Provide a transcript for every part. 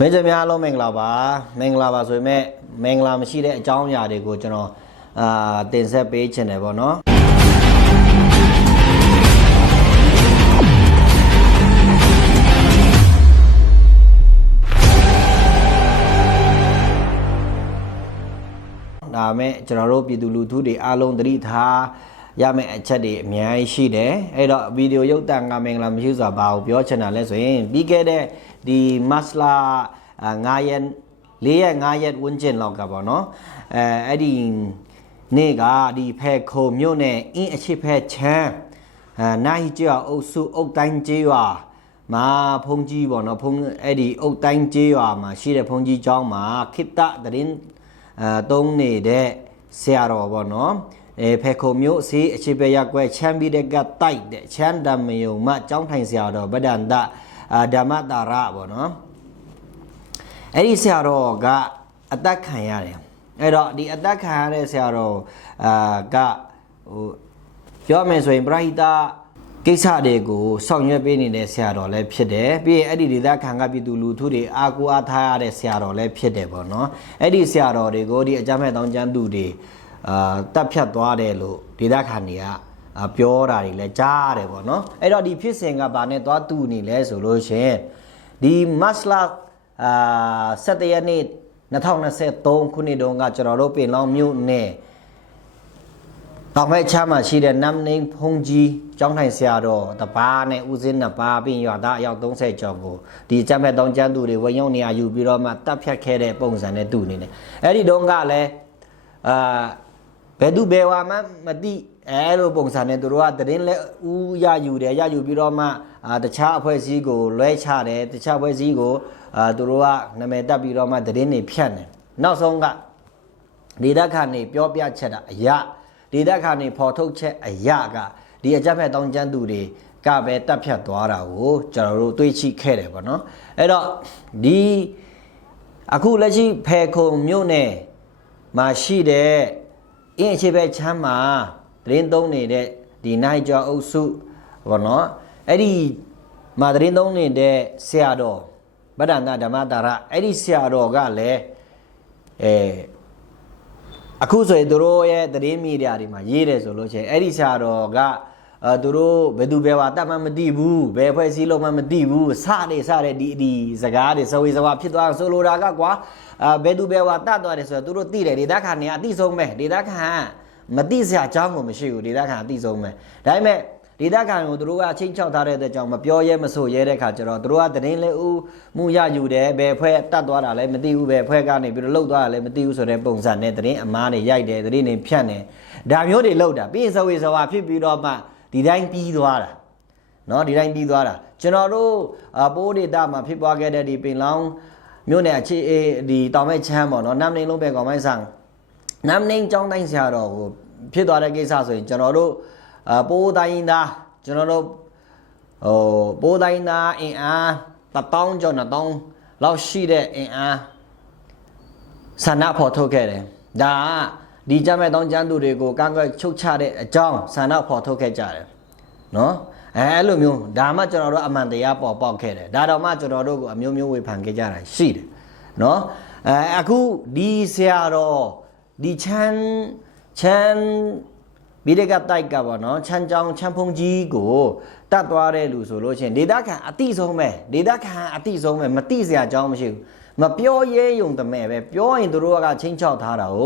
မင်းတို့များအားလုံးမင်္ဂလာပါမင်္ဂလာပါဆိုပေမဲ့မင်္ဂလာမရှိတဲ့အကြောင်းအရာတွေကိုကျွန်တော်အာတင်ဆက်ပေးချင်တယ်ပေါ့နော်ဒါမဲ့ကျွန်တော်တို့ပြည်သူလူထုတွေအားလုံးသတိထား ရမယ့်အချက်တွေအများကြီးရှိတယ်အဲ့တော့ဗီဒီယိုရုပ်သံကမင်္ဂလာမရှိစွာဘာကိုပြောချင်တာလဲဆိုရင်ပြီးခဲ့တဲ့ဒီမတ်လာ9ရက်4ရက်5ရက်ဝန်းကျင်လောက်ကပေါ့နော်အဲအဲ့ဒီနေ့ကဒီဖဲခုံမြို့နယ်အင်းအချစ်ဖဲချမ်းအဲနိုင်ကျော်အုပ်စုအုတ်တိုင်းကျေးရွာမှာဖုန်ကြီးပေါ့နော်ဖုန်အဲ့ဒီအုတ်တိုင်းကျေးရွာမှာရှိတဲ့ဖုန်ကြီးကျောင်းမှာခိတ္တသတင်းအဲတုံးနေတဲ့ဆရာတော်ပေါ့နော် အဲဖေခုံမျိုးစီအခြေပဲရက်ွက်ချမ်းပြီးတဲ့ကတိုက်တဲ့ချမ်းဓမ္မယုံမကျောင်းထိုင်ဆရာတော်ဗဒန္တအာဓမ္မတာရပေါ့နော်အဲ့ဒီဆရာတော်ကအသက်ခံရတယ်အဲ့တော့ဒီအသက်ခံရတဲ့ဆရာတော်အာကဟိုပြောမယ်ဆိုရင်ပရိဟိတကိစ္စတွေကိုဆောင်ရွက်ပေးနေတဲ့ဆရာတော်လည်းဖြစ်တယ်ပြီးရင်အဲ့ဒီဒေသခံကပြည်သူလူထုတွေအာကိုအားထားရတဲ့ဆရာတော်လည်းဖြစ်တယ်ပေါ့နော်အဲ့ဒီဆရာတော်တွေကိုဒီအကြမ်းဖက်တောင်းကျမ်းသူတွေ အာတပ်ဖြတ်သွားတယ်လို့ဒေသခံတွေကအာပြောတာတွေလည်းကြားရတယ်ပေါ့နော်အဲ့တော့ဒီဖြစ်စဉ်ကဘာနဲ့သွားတူနေလဲဆိုလို့ရှရင်ဒီမတ်လအာ17ရက်နေ့2023ခုနှစ်တုန်းကကျွန်တော်တို့ပင်လောင်းမြို့နယ်တောင်ဘက်ချမ်းမှာရှိတဲ့နမ်နင်းဖုန်ကြီးကျောင်းထိုင်ဆရာတော်တပါးနဲ့ဦးစင်းနှစ်ပါးပြီးရွာသားအယောက်30ကျော်ကိုဒီကျမ်းမဲ့တောင်းကျမ်းသူတွေဝရုံနေရာယူပြီးတော့မှတပ်ဖြတ်ခဲ့တဲ့ပုံစံနဲ့တူနေတယ်အဲ့ဒီတုန်းကလည်းအာ ဘယ်သူဘယ်ဝါမှမသိအဲလိုပုံစံနဲ့သူတို့ကသတင်းလဲဦးရယူတယ်ရယူပြီးတော့မှအာတခြားအဖွဲ့အစည်းကိုလွဲချတယ်တခြားအဖွဲ့အစည်းကိုအာသူတို့ကနာမည်တက်ပြီးတော့မှသတင်းတွေဖြတ်တယ်နောက်ဆုံးကဒေသခံနေပြောပြချက်တာအရာဒေသခံနေဖော်ထုတ်ချက်အရာကဒီအကြက်ဖက်တောင်းကျမ်းသူတွေကပဲတက်ဖြတ်သွားတာကိုကျွန်တော်တို့တွေးချိခဲ့တယ်ပေါ့နော်အဲ့တော့ဒီအခုလက်ရှိဖဲခုံမြို့နယ်မှာရှိတဲ့ အင်းအခြေဘက်ချမ်းမှာသတင်းသုံးနေတဲ့ဒီနိုင်ကျော်အုပ်စုပေါ့နော်အဲ့ဒီမှာသတင်းသုံးနေတဲ့ဆရာတော်ဗဒ္ဒနာဓမ္မတာရအဲ့ဒီဆရာတော်ကလည်းအဲအခုဆိုရင်သူတို့ရဲ့သတင်းမီဒီယာတွေမှာရေးတယ်ဆိုလို့ရှိရင်အဲ့ဒီဆရာတော်က အဲသူတို့ဘယ်သူဘယ်ဝါတတ်မှမသိဘူးဘယ်ဖွဲ့စည်းလို့မှမသိဘူးစတယ်စတယ်ဒီဒီစကားတွေစဝေစဝါဖြစ်သွားဆိုလိုတာကကွာအာဘယ်သူဘယ်ဝါတတ်သွားတယ်ဆိုတော့သူတို့သိတယ်ဒေသခံတွေကအသိဆုံးပဲဒေသခံကမသိစရာအကြောင်းကိုမရှိဘူးဒေသခံအသိဆုံးပဲဒါပေမဲ့ဒေသခံကိုသူတို့ကချင်းချောက်ထားတဲ့အတွက်ကြောင့်မပြောရဲမဆိုရဲတဲ့ခါကျတော့သူတို့ကသတင်းလေးဦးမှုရယူတယ်ဘယ်ဖွဲ့တတ်သွားတာလဲမသိဘူးဘယ်ဖွဲ့ကနေပြီးတော့လှုပ်သွားတာလဲမသိဘူးဆိုတဲ့ပုံစံနဲ့သတင်းအမားတွေရိုက်တယ်သတင်းတွေဖြန့်တယ်ဒါမျိုးတွေလှုပ်တာပြီးရင်စဝေစဝါဖြစ်ပြီးတော့မှ ဒီတိုင်းပြီးသွားတာเนาะဒီတိုင်းပြီးသွားတာကျွန်တော်တို့အာပိုးဒေတာမှာဖြစ်ပွားခဲ့တဲ့ဒီပင်လောင်းမြို့နယ်အခြေအေးဒီတောင်မဲ့ချမ်းပေါ့เนาะနမ်နေလုံးပဲကောင်မိုင်းဆောင် နမ်နေကျောင်းတိုင်းဆရာတော်ကိုဖြစ်သွားတဲ့ကိစ္စဆိုရင်ကျွန်တော်တို့အပိုးတိုင်းသားကျွန်တော်တို့ဟိုပိုးတိုင်းသားအင်အားတပေါင်းကျော်နှစ်တောင်းလောက်ရှိတဲ့အင်အားဆန္ဒဖော်ထုတ်ခဲ့တယ်ဒါက ဒီကြမ်းမဲ့တောင်းကျမ်းသူတွေကိုကန့်ကွက်ချုပ်ချတဲ့အကြောင်းဆန္ဒဖော်ထုတ်ခဲ့ကြတယ်နော်အဲအဲ့လိုမျိုးဒါမှကျွန်တော်တို့အမှန်တရားပေါ်ပေါက်ခဲ့တယ်ဒါတော့မှကျွန်တော်တို့ကိုအမျိုးမျိုးဝေဖန်ခဲ့ကြတာရှိတယ်နော်အဲအခုဒီဆရာတော်ဒီချမ်းချမ်းမိဒကတိုက်ကပေါ့နော်ချမ်းချောင်းချမ်းဖုံကြီးကိုတတ်သွားတဲ့လူဆိုလို့ချင်းဒေတာခံအတိဆုံးပဲဒေတာခံအတိဆုံးပဲမတိစရာအကြောင်းမရှိဘူးမပြောရဲယုံတမဲ့ပဲပြောရင်တို့ကချင်းချောက်ထားတာ哦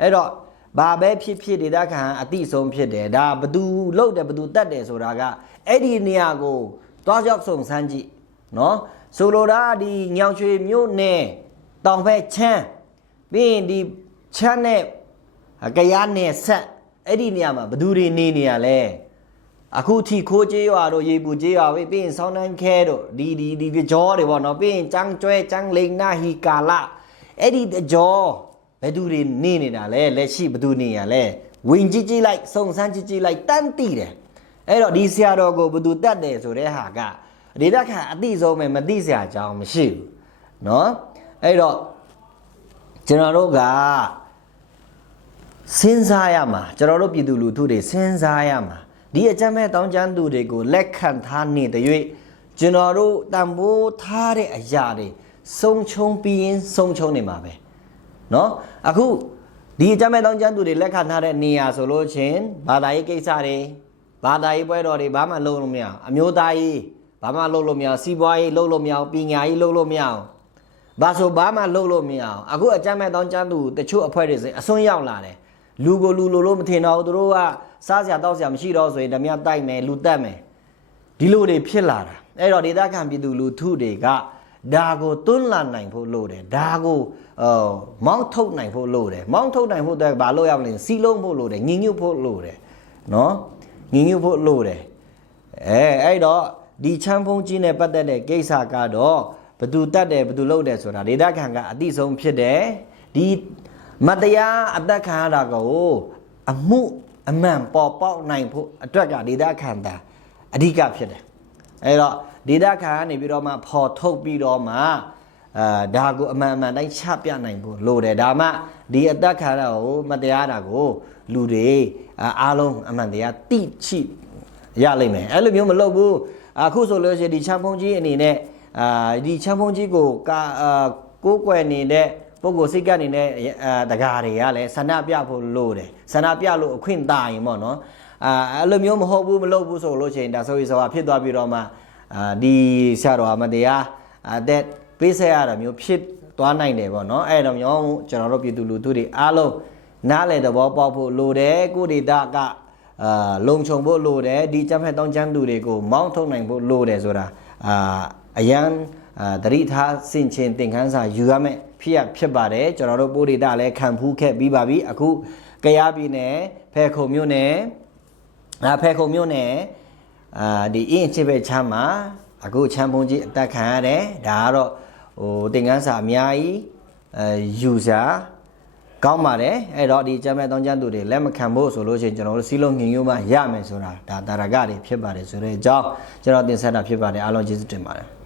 အဲ့တော့ဘာပဲဖြစ်ဖြစ်ဒေတာခံအတိဆုံးဖြစ်တယ်ဒါဘသူလုတ်တယ်ဘသူတတ်တယ်ဆိုတာကအဲ့ဒီနေရာကိုသွားရောက်စုံစမ်းကြည့်နော်ဆိုလိုတာဒီညောင်ရွှေမြို့နယ်တောင်ဘက်ချမ်းပြီးရင်ဒီချမ်းနဲ့ကရားနယ်ဆက်အဲ့ဒီနေရာမှာဘသူတွေနေနေရလဲအခုထီခိုးကျေးရွာတို့ရေပူကျေးရွာပဲပြီးရင်ဆောင်းနှန်းခဲတို့ဒီဒီဒီကြောတွေပေါ့နော်ပြီးရင်ចောင်းကျွဲចောင်းလိန်နာဟီကာလာအဲ့ဒီကြော ဘယ်သူတွေနေနေတာလဲလက်ရှိဘသူနေရလဲဝင်ကြည့်ကြည့်လိုက်စုံစမ်းကြည့်ကြည့်လိုက်တန်းတိတယ်အဲ့တော့ဒီဆရာတော်ကိုဘသူတတ်တယ်ဆိုတဲ့ဟာကဒေသခံအတိဆုံးပဲမသိစရာအကြောင်းမရှိဘူးเนาะအဲ့တော့ကျွန်တော်တို့က စဉ်းစားရမှာကျွန်တော်တို့ပြည်သူလူထုတွေစဉ်းစားရမှာဒီအကြမ်းမဲ့တောင်းကျမ်းသူတွေကိုလက်ခံထားနေတဲ့၍ကျွန်တော်တို့တံပိုးထားတဲ့အရာတွေ ဆုံးချုံပြီးရင်ဆုံးချုံနေမှာပဲ နော်အခုဒီအကြမ်းမဲ့တောင်းကျမ်းသူတွေလက်ခံထားတဲ့နေရာဆိုလို့ချင်းဘာသာရေးကိစ္စတွေဘာသာရေးပွဲတော်တွေဘာမှလုပ်လို့မရအမျိုးသားရေးဘာမှလုပ်လို့မရစီးပွားရေးလုပ်လို့မရပညာရေးလုပ်လို့မရဘာဆိုဘာမှလုပ်လို့မရအခုအကြမ်းမဲ့တောင်းကျမ်းသူတချို့အဖွဲ့တွေစဉ်အစွန်းရောက်လာတယ်လူကိုလူလိုလို့မထင်တော့ဘူးသူတို့ကစားစရာတောက်စရာမရှိတော့ဆိုရင်ဓမြတိုက်မယ်လူတက်မယ်ဒီလိုတွေဖြစ်လာတာအဲ့တော့ဒေသခံပြည်သူလူထုတွေက ဒါကိုတွန်းလှန်နိုင်ဖို့လိုတယ်ဒါကိုအော်မောင်းထုတ်နိုင်ဖို့လိုတယ်မောင်းထုတ်နိုင်ဖို့အတွက်ဘာလို့ရမလဲစီလုံးဖို့လိုတယ်ညီညွတ်ဖို့လိုတယ်နော်ညီညွတ်ဖို့လိုတယ်အဲအဲ့တော့ဒီချမ်းဖုံးကြီးနဲ့ပတ်သက်တဲ့ကိစ္စကတော့ဘသူတတ်တယ်ဘသူလုပ်တယ်ဆိုတာဒေသခံကအတိဆုံးဖြစ်တယ်ဒီမတရားအသက်ခံရတာကိုအမှုအမှန်ပေါ်ပေါက်နိုင်ဖို့အတွက်ကဒေသခံတာအဓိကဖြစ်တယ်အဲ့တော့ ဒေတာခါကနေပြီးတော့မှဖော်ထုတ်ပြီးတော့မှအာဒါကိုအမှန်အမှန်တိုင်းချပြနိုင်ဖို့လိုတယ်ဒါမှဒီအသက်ခါတာကိုမတရားတာကို လူတွေအာအားလုံးအမှန်တရားတိချိရလိမ့်မယ်အဲ့လိုမျိုးမလုပ်ဘူးအခုဆိုလို့ရှိရင်ဒီချမ်းဖုံးကြီးအနေနဲ့အာဒီချမ်းဖုံးကြီးကိုကာအာကိုးကွယ်နေတဲ့ပုဂ္ဂိုလ်စိတ်ကနေနဲ့အာတကားတွေကလည်းဆန္ဒပြဖို့လိုတယ်ဆန္ဒပြလို့အခွင့်တာရင်ပေါ့နော်အာအဲ့လိုမျိုးမဟုတ်ဘူးမလုပ်ဘူးဆိုလို့ရှိရင်ဒါဆိုရင်ဆိုတာဖြစ်သွားပြီးတော့မှ အာဒီဆရာတော်အမတရားအသက်ပေးဆက်ရတာမျိုးဖြစ်သွားနိုင်တယ်ပေါ့နော်အဲ့တော့မျိုးကျွန်တော်တို့ပြည်သူလူထုတွေအားလုံးနားလေသဘောပေါက်ဖို့လိုတယ်ကိုဒေတာကအာလုံခြုံဖို့လိုတယ်ဒီချမ်းဖက်တောင်းချမ်းသူတွေကိုမောင်းထုတ်နိုင်ဖို့လိုတယ်ဆိုတာအာအရန်အာတတိထားစင်ချင်းသင်ခန်းစာယူရမယ်ဖြစ်ရဖြစ်ပါတယ်ကျွန်တော်တို့ပိုးဒေတာလည်းခံဖူးခဲ့ပြီးပါပြီအခုကရားပြည်နယ်ဖဲခုံမြို့နယ်ငါဖဲခုံမြို့နယ် အာဒီအင်းချစ်ပဲချမ်းမှာအခုချမ်းဖုံးကြီးအသက်ခံရတယ်ဒါကတော့ဟိုတင်ကန်းစာအများကြီးအဲယူစာကောင်းပါတယ်အဲ့တော့ဒီကျမ်းမဲ့တောင်းကျမ်းသူတွေလက်မခံဖို့ဆိုလို့ရှိရင်ကျွန်တော်တို့စီးလုံးငင်ညိုးမှရမယ်ဆိုတာဒါတာရကတွေဖြစ်ပါတယ်ဆိုတဲ့အကြောင်းကျွန်တော်တင်ဆက်တာဖြစ်ပါတယ်အားလုံးကျေးဇူးတင်ပါတယ်